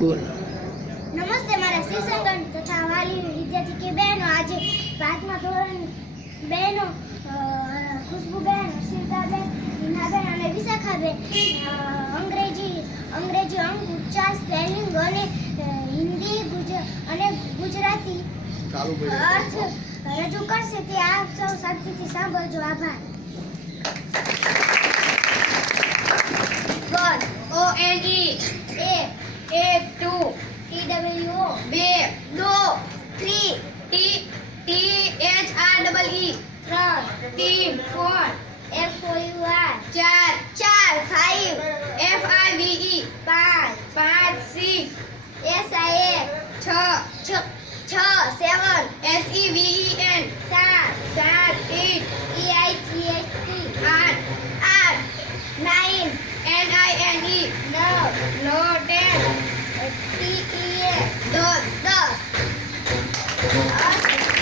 બોલ. નમસ્તે મારા શિક્ષકગણ તથા વાલી વિદ્યાર્થી કે બહેનો. આજે 5મા ધોરણ બહેનો ખુશ્બુબેન, હર્ષિતાબેન, હિનાબેન અને વિશાખાબેન અંગ્રેજી અંક, ઉચ્ચાર, સ્પેલિંગ અને હિન્દી અને ગુજરાતી અર્થ રજૂ કરશે. તે આપ સૌ શાંતિથી સાંભળજો. આભાર. ONE A 2 TWO 2 3 THREE 3 Team 4 FOUR 4 5 FIVE 5 5 6 SIA 6 7 SE